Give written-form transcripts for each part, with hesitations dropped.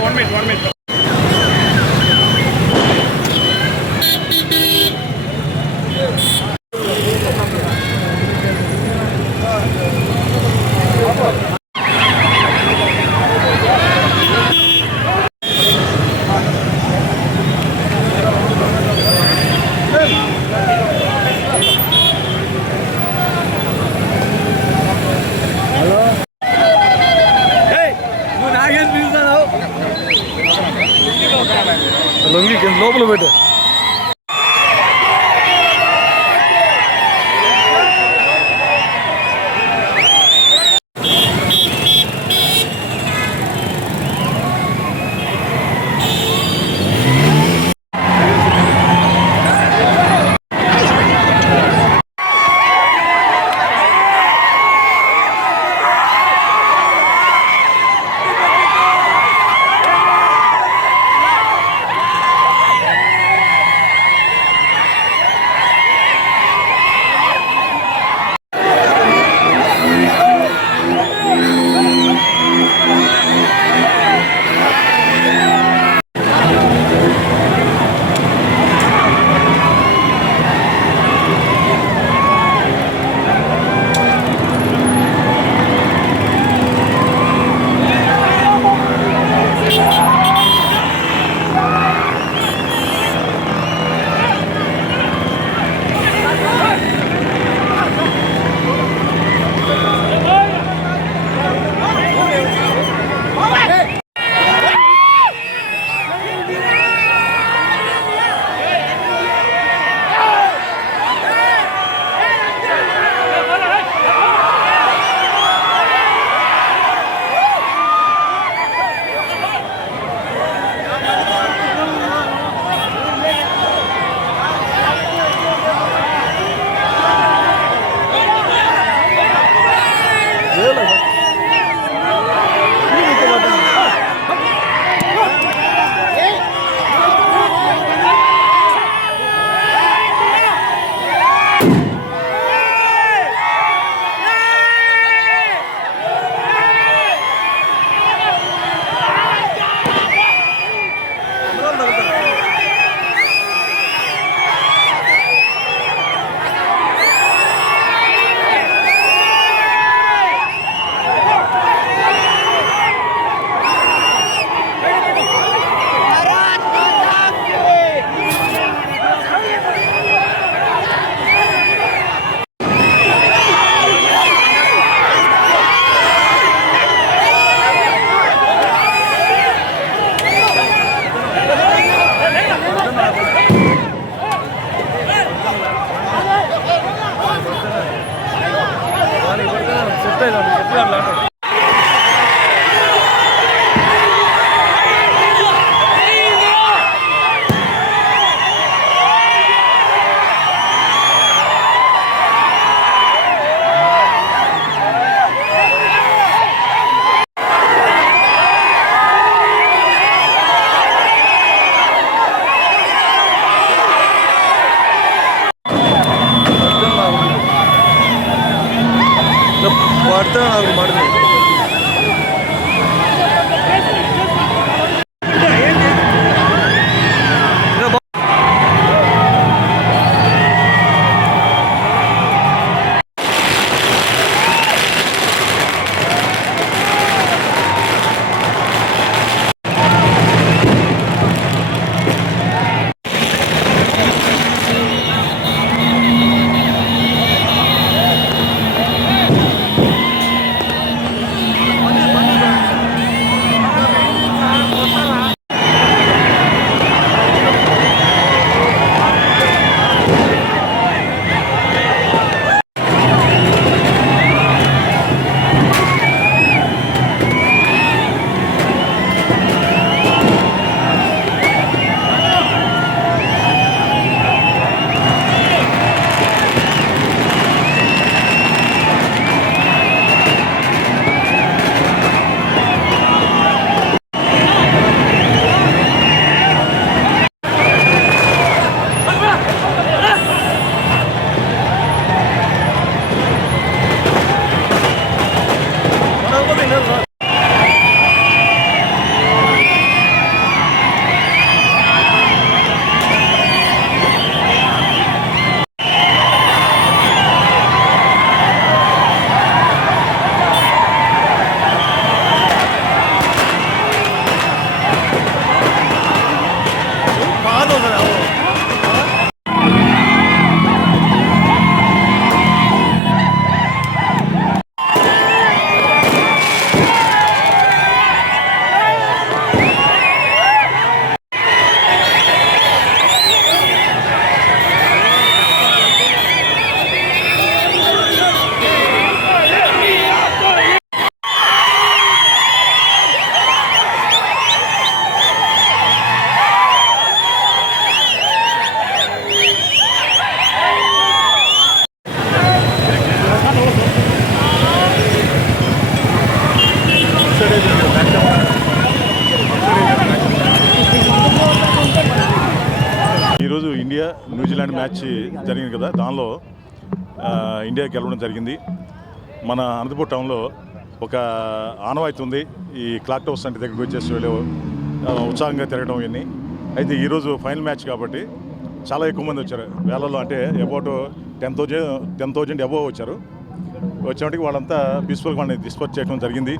1 minute. లొంగి లోపల పెట్టు. మ్యాచ్ జరిగింది కదా, దానిలో ఇండియా గెలవడం జరిగింది. మన అనంతపూర్ టౌన్లో ఒక ఆనవాయితీ ఉంది, ఈ క్లాక్ టవర్స్ అంటే దగ్గరికి వచ్చేసి వీళ్ళు ఉత్సాహంగా తిరగడం ఇవన్నీ. అయితే ఈరోజు ఫైనల్ మ్యాచ్ కాబట్టి చాలా ఎక్కువ మంది వచ్చారు, వేలలో అంటే అబౌట్ 10,000 అబోవ్ వచ్చారు. వచ్చేటికి వాళ్ళంతా పీస్ఫుల్గా వాళ్ళని డిస్పర్స్ చేయడం జరిగింది.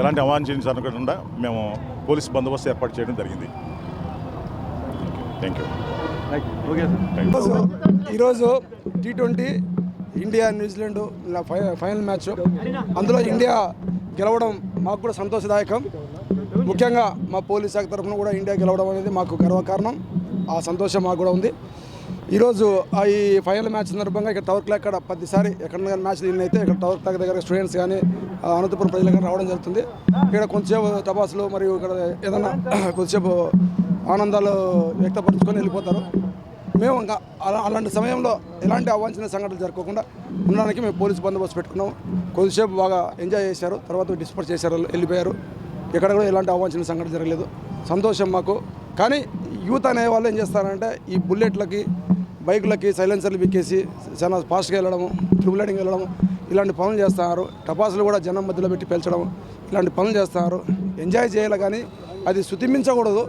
ఎలాంటి అవాంఛనీయంగా మేము పోలీస్ బందోబస్తు ఏర్పాటు చేయడం జరిగింది. Thank you. ఈరోజు T20 India New Zealand final match, అందులో ఇండియా గెలవడం మాకు కూడా సంతోషదాయకం. ముఖ్యంగా మా పోలీస్ శాఖ తరఫున కూడా ఇండియా గెలవడం అనేది మాకు గర్వకారణం. ఆ సంతోషం మాకు కూడా ఉంది. ఈరోజు ఈ ఫైనల్ మ్యాచ్ సందర్భంగా ఇక్కడ టవర్ క్లాక్ కాడ ప్రతిసారి ఎక్కడ మ్యాచ్ విన్ అయితే ఇక్కడ టవర్ క్లాక్ దగ్గర స్టూడెంట్స్ కానీ అనంతపురం ప్రజలు కానీ రావడం జరుగుతుంది. ఇక్కడ కొంచెంసేపు టపాసులు మరియు ఇక్కడ ఏదైనా కొంచెంసేపు ఆనందాలు వ్యక్తపరచుకొని వెళ్ళిపోతారు. మేము ఇంకా అలాంటి సమయంలో ఎలాంటి అవాంఛనీయ సంఘటనలు జరగకుండా ఉండడానికి మేము పోలీసు బందోబస్తు పెట్టుకున్నాం. కొద్దిసేపు బాగా ఎంజాయ్ చేశారు, తర్వాత డిస్పర్స్ చేశారు, వెళ్ళిపోయారు. ఎక్కడ కూడా ఎలాంటి అవాంఛనీయ సంఘటన జరగలేదు. సంతోషం మాకు. కానీ యూత్ అనే వాళ్ళు ఏం చేస్తారంటే ఈ బుల్లెట్లకి బైకులకి సైలెన్సర్లు బిక్కేసి చాలా ఫాస్ట్గా వెళ్ళడము, ట్రిపుల్ రైడింగ్ వెళ్ళడము, ఇలాంటి పనులు చేస్తున్నారు. టపాసులు కూడా జనం మధ్యలో పెట్టి పేల్చడం, ఇలాంటి పనులు చేస్తున్నారు. ఎంజాయ్ చేయాలి కానీ అది శుతిమించకూడదు.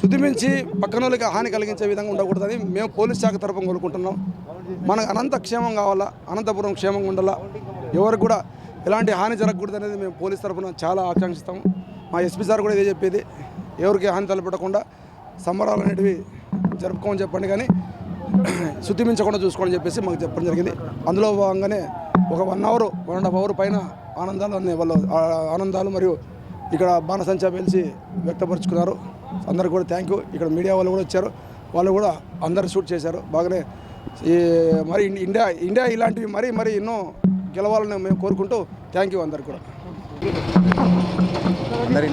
శుతిమించి పక్కన వాళ్ళకి హాని కలిగించే విధంగా ఉండకూడదని మేము పోలీస్ శాఖ తరఫున కోరుకుంటున్నాం. మనకు అనంత క్షేమం కావాలా, అనంతపురం క్షేమంగా ఉండాలా, ఎవరికి కూడా ఎలాంటి హాని జరగకూడదు అనేది మేము పోలీస్ తరఫున చాలా ఆకాంక్షిస్తాము. మా ఎస్పీ సార్ కూడా ఇదే చెప్పేది, ఎవరికి హాని తలపెట్టకుండా సంబరాలు అనేటివి జరుపుకోమని చెప్పండి, కానీ శుతిమించకుండా చూసుకోమని చెప్పేసి మాకు చెప్పడం జరిగింది. అందులో భాగంగానే ఒక 1 అవర్ 1.5 అవర్ పైన ఆనందాలు అనే వాళ్ళు ఆనందాలు మరియు ఇక్కడ బాణసంచా పేల్చి వ్యక్తపరుచుకున్నారు. అందరికి కూడా థ్యాంక్ యూ. ఇక్కడ మీడియా వాళ్ళు కూడా వచ్చారు, వాళ్ళు కూడా అందరు షూట్ చేశారు బాగానే. మరి ఇండియా ఇలాంటివి మరి ఎన్నో గెలవాలని మేము కోరుకుంటూ థ్యాంక్ యూ అందరికి కూడా. అందరికీ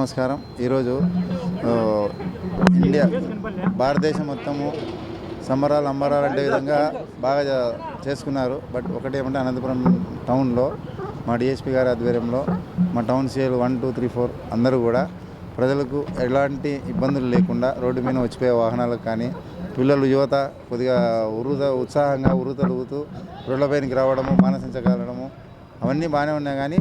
నమస్కారం. ఈరోజు ఇండియా భారతదేశం మొత్తము సంబరాలు అంబరాలు అంటే విధంగా బాగా చేసుకున్నారు. బట్ ఒకటి ఏమంటే అనంతపురం టౌన్లో మా డిఎస్పీ గారి ఆధ్వర్యంలో మా టౌన్ సీఎల్ 1, 2, 3, 4 అందరూ కూడా ప్రజలకు ఎలాంటి ఇబ్బందులు లేకుండా రోడ్డు మీద వచ్చిపోయే వాహనాలకు కానీ పిల్లలు యువత కొద్దిగా ఉత్సాహంగా ఉరుతలుగుతూ రోడ్లపైనకి రావడము, మానసించగలడము అవన్నీ బాగానే ఉన్నాయి. కానీ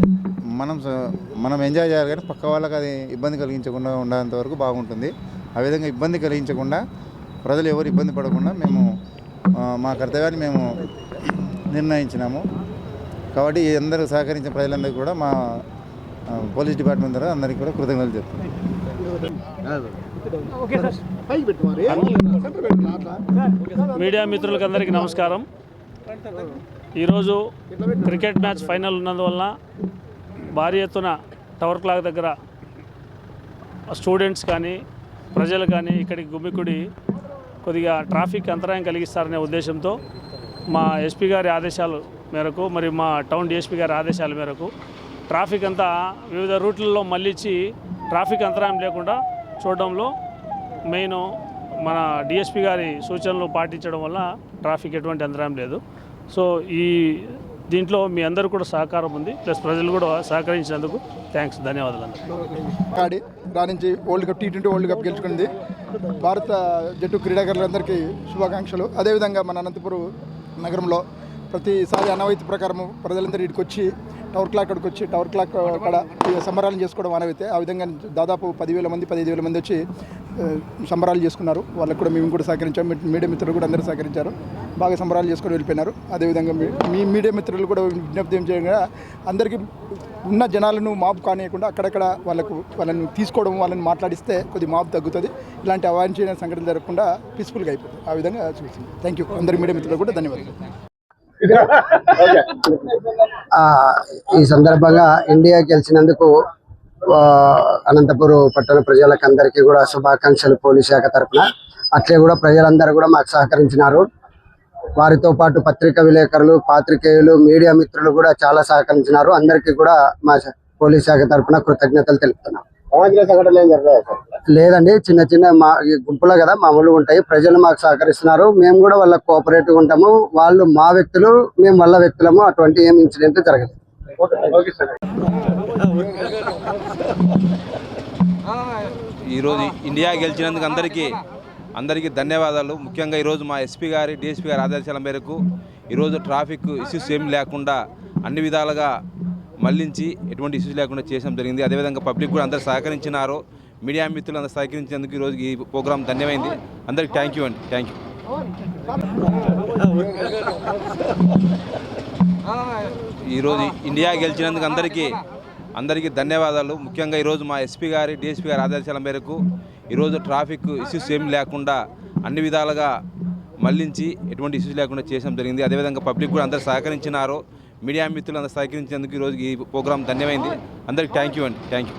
మనం ఎంజాయ్ చేయాలి, కానీ పక్క వాళ్ళకి అది ఇబ్బంది కలిగించకుండా ఉండేంత వరకు బాగుంటుంది. ఆ విధంగా ఇబ్బంది కలిగించకుండా ప్రజలు ఎవరు ఇబ్బంది పడకుండా మేము మా కర్తవ్యాన్ని మేము నిర్ణయించినాము. కాబట్టి అందరూ సహకరించిన ప్రజలందరికీ కూడా మా పోలీస్ డిపార్ట్మెంట్ ద్వారా అందరికీ కూడా కృతజ్ఞతలు చెప్తున్నాం. మీడియా మిత్రులకు అందరికీ నమస్కారం. ఈరోజు క్రికెట్ మ్యాచ్ ఫైనల్ ఉన్నందువలన భారీ ఎత్తున టవర్ క్లాక్ దగ్గర స్టూడెంట్స్ కానీ ప్రజలు కానీ ఇక్కడికి గుమికూడి కొద్దిగా ట్రాఫిక్ అంతరాయం కలిగిస్తారనే ఉద్దేశంతో మా ఎస్పీ గారి ఆదేశాల మేరకు మరియు మా టౌన్ డిఎస్పీ గారి ఆదేశాల మేరకు ట్రాఫిక్ అంతా వివిధ రూట్లలో మళ్ళించి ట్రాఫిక్ అంతరాయం లేకుండా చూడడంలో మెయిన్ మన డిఎస్పీ గారి సూచనలు పాటించడం వల్ల ట్రాఫిక్ ఎటువంటి అంతరాయం లేదు. సో ఈ దీంట్లో మీ అందరూ కూడా సహకారం ఉంది, ప్లస్ ప్రజలు కూడా సహకరించినందుకు థ్యాంక్స్, ధన్యవాదాలు. రాణించి world cup T20 world cup గెలుచుకుంది భారత జట్టు క్రీడాకారులందరికీ శుభాకాంక్షలు. అదేవిధంగా మన అనంతపురం నగరంలో ప్రతిసారి అనవైతి ప్రకారం ప్రజలందరూ ఇక్కడికి వచ్చి టవర్ క్లాక్ అక్కడికి వచ్చి టవర్ క్లాక్ అక్కడ సంబరాలు చేసుకోవడం అనవైతే. ఆ విధంగా దాదాపు 10,000 మంది 15,000 మంది వచ్చి సంబరాలు చేసుకున్నారు. వాళ్ళకు కూడా మేము కూడా సహకరించాం, మీడియా మిత్రులు కూడా అందరూ సహకరించారు, బాగా సంబరాలు చేసుకొని వెళ్ళిపోయినారు. అదేవిధంగా మీ మీడియా మిత్రులు కూడా విజ్ఞప్తి ఏం చేయగా అందరికీ ఉన్న జనాలను మాబ్ కానియకుండా అక్కడక్కడ వాళ్ళని తీసుకోవడం, వాళ్ళని మాట్లాడిస్తే కొద్ది మాబ్ తగ్గుతుంది. ఇలాంటి అవాంఛనీయ సంఘటనలు జరగకుండా పీస్ఫుల్గా అయిపోతుంది. ఆ విధంగా చూస్తుంది. Thank you. అందరి మీడియా మిత్రులు కూడా ధన్యవాదాలు. ఈ సందర్భంగా ఇండియా గెలిచినందుకు అనంతపురం పట్టణ ప్రజలకు అందరికీ కూడా శుభాకాంక్షలు పోలీస్ శాఖ తరఫున. అట్లే కూడా ప్రజలందరూ కూడా మాకు సహకరించినారు. వారితో పాటు పత్రికా విలేకరులు, పాత్రికేయులు, మీడియా మిత్రులు కూడా చాలా సహకరించినారు. అందరికీ కూడా మా పోలీస్ శాఖ తరఫున కృతజ్ఞతలు తెలుపుతున్నాం. లేదండి, చిన్న చిన్న మా గుంపులో కదా మామూలుగా ఉంటాయి. ప్రజలు మాకు సహకరిస్తున్నారు, మేము కూడా వాళ్ళకి కోఆపరేటివ్ ఉంటాము. వాళ్ళు మా వ్యక్తులు, మేము వాళ్ళ వ్యక్తులము. అటువంటి ఏం ఇన్సిడెంట్ జరగదు. ఈరోజు ఇండియా గెలిచినందుకు అందరికీ అందరికీ ధన్యవాదాలు. ముఖ్యంగా ఈరోజు మా ఎస్పీ గారి డిఎస్పీ గారి ఆదేశాల మేరకు ఈరోజు ట్రాఫిక్ ఇష్యూస్ ఏం లేకుండా అన్ని విధాలుగా మళ్లించి ఎటువంటి ఇష్యూస్ లేకుండా చేయడం జరిగింది. అదేవిధంగా పబ్లిక్ కూడా అందరూ సహకరించినారు. మీడియా మిత్రులు అందరూ సహకరించేందుకు ఈరోజు ఈ ప్రోగ్రాం ధన్యమైంది. అందరికీ థ్యాంక్ యూ అండి. Thank you. ఈరోజు ఇండియా గెలిచినందుకు అందరికీ ధన్యవాదాలు. ముఖ్యంగా ఈరోజు మా ఎస్పీ గారి డిఎస్పీ గారి ఆదేశాల మేరకు ఈరోజు ట్రాఫిక్ ఇష్యూస్ ఏం లేకుండా అన్ని విధాలుగా మళ్లించి ఎటువంటి ఇష్యూస్ లేకుండా చేయడం జరిగింది. అదేవిధంగా పబ్లిక్ కూడా అందరూ సహకరించినారు. మీడియా మిత్రులు అందరూ సహకరించేందుకు ఈరోజు ఈ ప్రోగ్రాం ధన్యమైంది. అందరికీ థ్యాంక్ యూ అండి. Thank you.